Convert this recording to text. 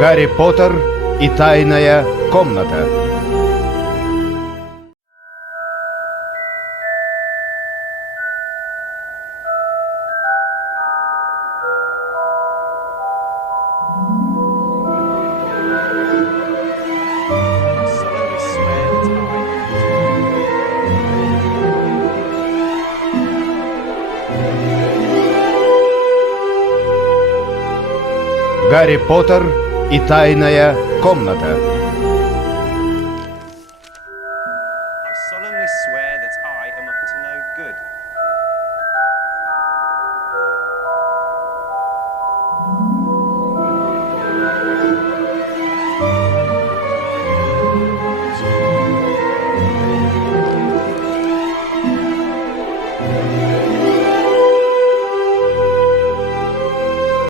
Гарри Поттер и тайная комната. Гарри Поттер и тайная комната. I solemnly swear that I am up to no good.